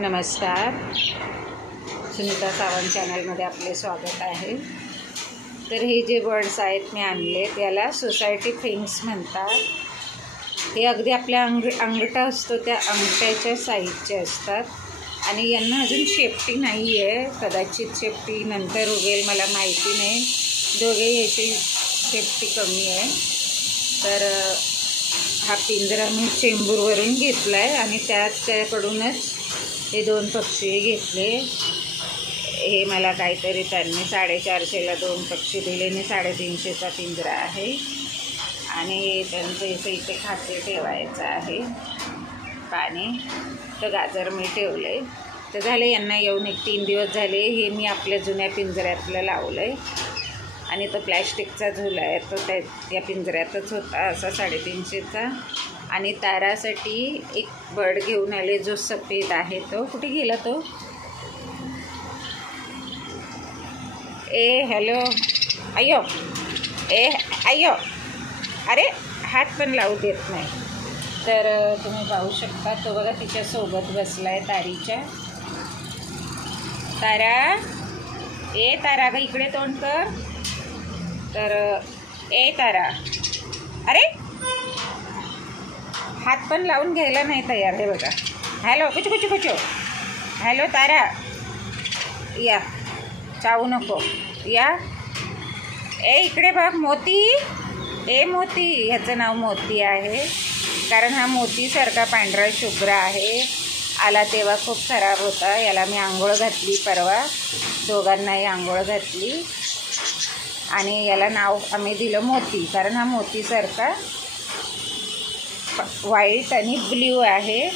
नमस्कार, सुनीता सावंत चॅनलमध्ये आपले स्वागत आहे। तर हे जे बर्ड्स आहेत मी आणले त्याला सोसायटी फिंक्स म्हणतात। हे अगदी आपल्या अंगठा असतो त्या अंगठ्याच्या साईजचे असतात आणि यांना अजून शेपटी नाही आहे। कदाचित शेपटी नंतर उगेल, मला माहिती नाही। दोघे याची शेपटी कमी आहे। तर हा पिंजरा मी चेंबूरवरून घेतला आहे आणि त्याच्याकडूनच हे दोन पक्षी घेतले। हे मला काहीतरी त्यांनी 450ला दोन पक्षी दिले आणि 350चा पिंजरा आहे आणि त्यांचं इथे खाते ठेवायचं आहे पाणी। तर गाजर मी ठेवले। तर झाले यांना येऊन 1-3 दिवस झाले। हे मी आपल्या जुन्या पिंजऱ्यातलं लावलं आहे आणि तो प्लॅस्टिकचा झुला आहे तो या पिंजऱ्यातच होता, असा 350चा। आणि तारासाठी एक बर्ड घेऊन आले जो सफेद आहे। तो कुठे गेला तो? ए हॅलो, अय्यो, ए अय्यो, अरे हात पण लावू देत नाही। तर तुम्ही पाहू शकता तो बघा तिच्यासोबत बसला आहे तारीच्या। तारा, ए तारा ग इकडे तोंड कर। तर ए तारा, अरे हात पण लावून घ्यायला नाही तयार आहे बघा। हॅलो कुचू कुचू कुचू, हॅलो तारा या, चावू नको या। ए इकडे बघ मोती, ए मोती, ह्याचं नाव मोती आहे कारण हा मोतीसारखा पांढरा शुभ्र आहे। आला तेव्हा खूप खराब होता। याला मी आंघोळ घातली परवा, दोघांनाही आंघोळ घातली आणि याला नाव आम्ही दिलं मोती कारण हा मोतीसारखा व्हाईट आणि ब्ल्यू आहे।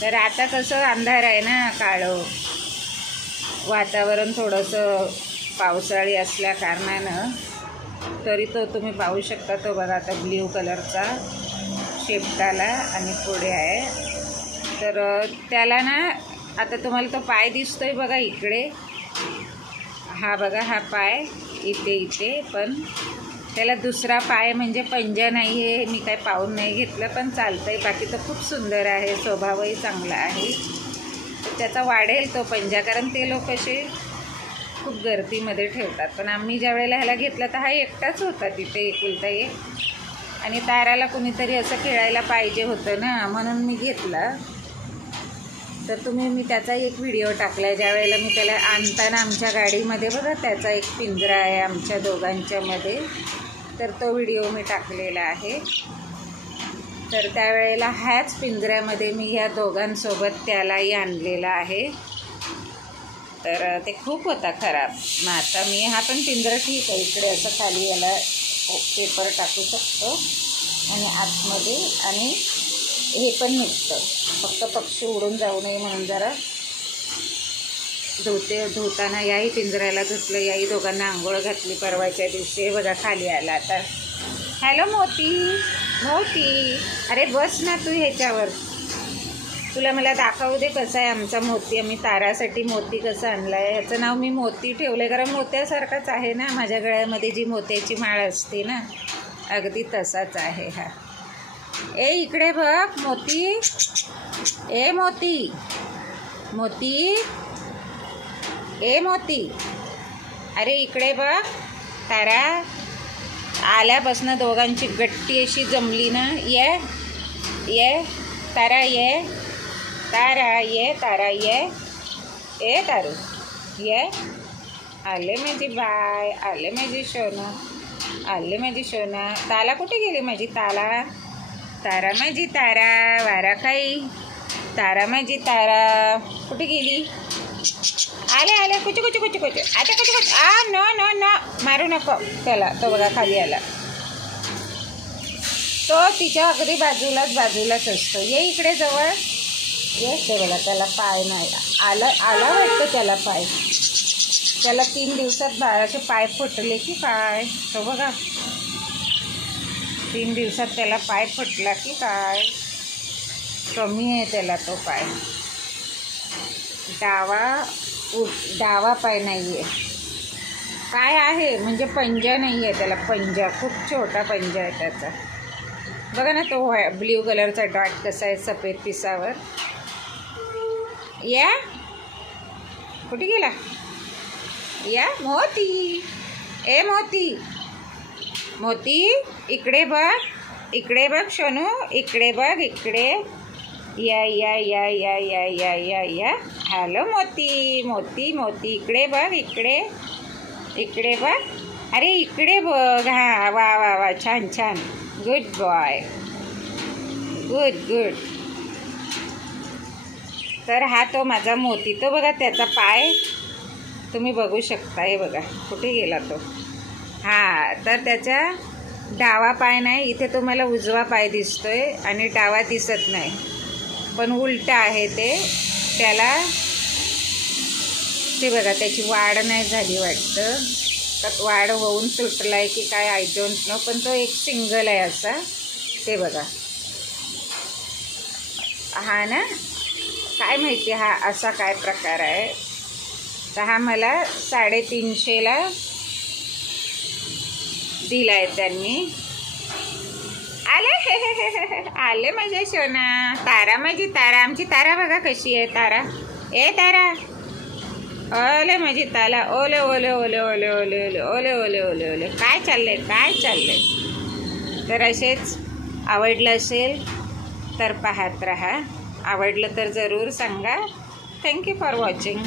तर आता कसं अंधार आहे ना, काळं वातावरण थोडंसं पावसाळी असल्या कारणानं, तरी तो तुम्ही पाहू शकता तो बघा आता ब्ल्यू कलरचा शेपटाला आणि पुढे आहे। तर त्याला ना आता तुम्हाला तो पाय दिसतोय बघा इकडे, हा बघा हा पाय इथे पण त्याला दुसरा पाय म्हणजे पंजा नाही आहे। मी काय पाहून नाही घेतलं पण चालतं आहे। बाकी तर खूप सुंदर आहे, स्वभावही चांगला आहे। त्याचा वाढेल तो पंजा कारण ते लोक असे खूप गर्दीमध्ये ठेवतात। पण आम्ही ज्या वेळेला ह्याला घेतला तर हा एकटाच होता तिथे, एकुलता एक। आणि ताराला कुणीतरी असं खेळायला पाहिजे होतं ना, म्हणून मी घेतला। तर मी त्याचा एक व्हिडिओ टाकला आहे ज्या वेळेला मी त्याला आणताना आमच्या गाडीमध्ये बघा त्याचा एक पिंजरा आहे आमच्या दोघांच्यामध्ये, तर तो व्हिडिओ मी टाकलेला आहे। तर त्यावेळेला ह्याच पिंजऱ्यामध्ये मी ह्या दोघांसोबत त्यालाही आणलेला आहे। तर ते खूप होता खराब। मग आता मी हा पण पिंजरा ठीक आहे, इकडे असं खाली याला पेपर टाकू शकतो आणि आतमध्ये, आणि हे पण निघतं, फक्त पक्षी उडून जाऊ नये म्हणून जरा धुताना याही पिंजऱ्याला धुतलं, याही दोघांना आंघोळ घातली परवाच्या दिवशी। हे बघा खाली आला आता। हॅलो मोती, मोती, अरे बस ना तू ह्याच्यावर, तुला मला दाखवू दे कसा आहे आमचा मोती। आम्ही तारासाठी मोती कसं आणला आहे, ह्याचं नाव मी मोती ठेवलं आहे कारण मोत्यासारखाच आहे ना, माझ्या गळ्यामध्ये जी मोत्याची माळ असते ना, अगदी तसाच आहे हा। ए इकडे बघ मोती, ए मोती, मोती, ए मोती, अरे इकडे बघ। तारा आल्यापासून दोघांची गट्टी अशी जमली ना, ये ये तारा, ये तारा, ये तारा, ये ए तारू, ये आले माझी बाय, आले माझी सोना, आले माझी सोना। ताला कुठे गेली माझी ताला? तारा माझी तारा, वारा खाई, तारा माझी तारा कुठे गेली? आले आले, कुचू कुचू कुचू कुचू, आता कुचू कुचू, आ नो नो नो, मारू नको त्याला। तो बघा खाली आला, तो तिच्या अगदी बाजूलाच असतो। ये इकडे जवळ ये, ते बघा त्याला पाय नाही आला वाटतं त्याला पाय, त्याला 3 दिवसात बाळाचे पाय फुटले की काय, तो बघा 3 दिवसात त्याला पाय फुटला की काय, कमी आहे त्याला तो पाय। डावा पाय नाही आहे, काय आहे म्हणजे पंजा नाही आहे त्याला, पंजा खूप छोटा पंजा आहे त्याचा। बघा ना तो ब्ल्यू कलरचा डॉट कसा आहे सफेद पिसावर। या कुठे गेला? या मोती, ए मोती, मोती इकडे बघ, इकडे बघ सोनू, इकडे बघ, इकडे या या या या या या या या. हॅलो मोती, मोती मोती इकडे बघ, इकडे इकडे बघ, अरे इकडे बघ. हा वा वा वा, छान छान, गुड बॉय, गुड गुड. तर हा तो माझा मोती, तो बघा त्याचा पाय तुम्ही बघू शकता. हे बघा कुठे गेला तो. हा तर त्याचा डावा पाय नाही, इथे तुम्हाला उजवा पाय दिसतोय आणि डावा दिसत नाही, पण उलट आहे ते. त्याला ते बघा त्याची वाढ नाही झाली वाटतं, तर वाढ होऊन तुटला आहे की काय आय डोंट नो, पण तो एक सिंगल आहे असा. ते बघा हा ना, काय माहिती हा असा काय प्रकार आहे. तर हा मला 350ला दिलाय त्यांनी. आले आले माझ्या सोना. तारा माझी तारा, आमची तारा बघा कशी आहे तारा. ए तारा, ओले माझी तारा, ओले ओले ओले ओले ओले ओले ओले ओले ओले ओले. काय चाललंय, काय चाललंय. तर असेच आवडलं असेल तर पाहत राहा. आवडलं तर जरूर सांगा. Thank you for watching.